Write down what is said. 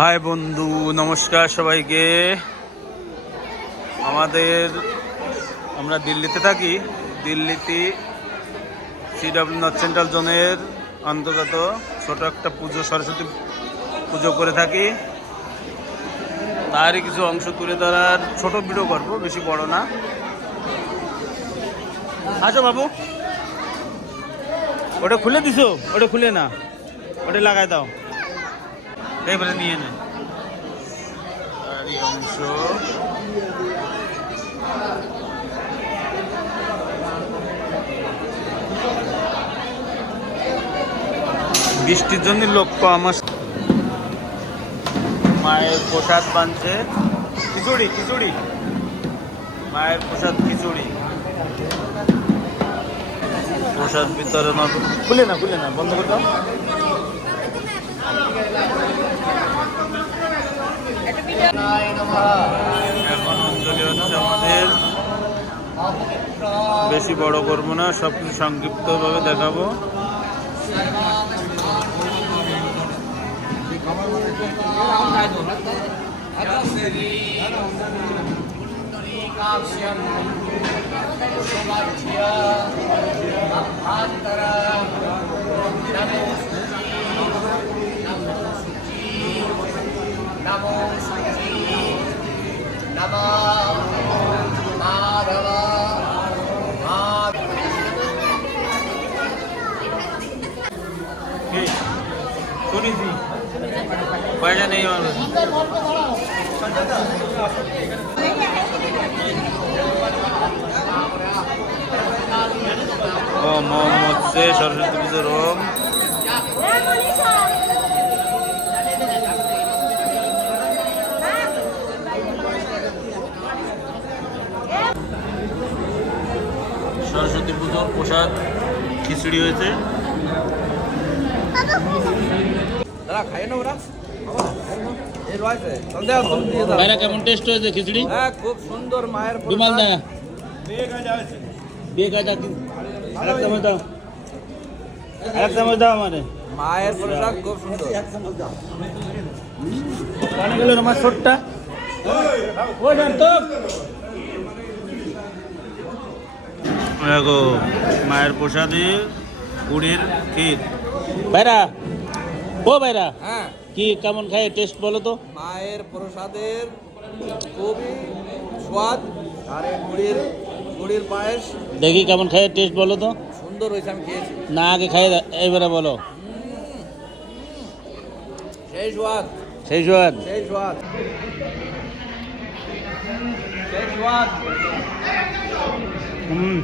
High বন্ধু, নমস্কার সবাইকে। আমরা দিল্লিতে থাকি। দিল্লিতে সিডব্লিউ নর্থ সেন্ট্রাল জোনের অন্তর্গত ছোট একটা পুজো, সরস্বতী পুজো করে থাকি। তারই কিছু অংশ তুলে ধরার ছোট ভিডিও করবো, বেশি বড় না। আসো বাবু, ওটা খুলে দিছো? ওটা খুলে না, ওটা লাগাই দাও, এবারে নিয়ে নে। তারই অংশ বৃষ্টির জন্য লোক কম। মায়ের প্রসাদ বানছে, খিচুড়ি খিচুড়ি, মায়ের প্রসাদ খিচুড়ি। প্রসাদ বিতরণ খুলে না, বন্ধ করে দাও। এখন অঞ্জলি হচ্ছে আমাদের। বেশি বড় করবো না, সবকিছু সংক্ষিপ্তভাবে দেখাবো। শুনেছি পয়সা নেই আমার। ও মোহাম্মদ সে সরস্বতী পুজোর ওম। সরস্বতী পুজোর প্রসাদ খিচুড়ি হয়েছে। ভাইরা কেমন টেস্ট হয়েছে খিচুড়ি? খুব সুন্দর। মায়ের বিমাল দা বিয়ে কাজা আরেক চামচ দাও, আরেক চামচ দাও আমারে। মায়ের প্রসাদ খুব সুন্দর। কানে গেল আমার ছোটটা দেখো, মায়ের প্রসাদে গুড়ের ক্ষীর। ভাইরা ও ভাইরা, হ্যাঁ, কি কেমন খায় টেস্ট বলো তো? মায়ের প্রসাদের খুবই স্বাদ। আর গুড়ির পায়েস দেখি কেমন খায় টেস্ট বলো তো। সুন্দর হয়েছে, আমি খেয়েছি। না আগে খাই, এবারে বলো। সেই স্বাদ, সেই স্বাদ, সেই স্বাদ, সেই স্বাদ। হুম।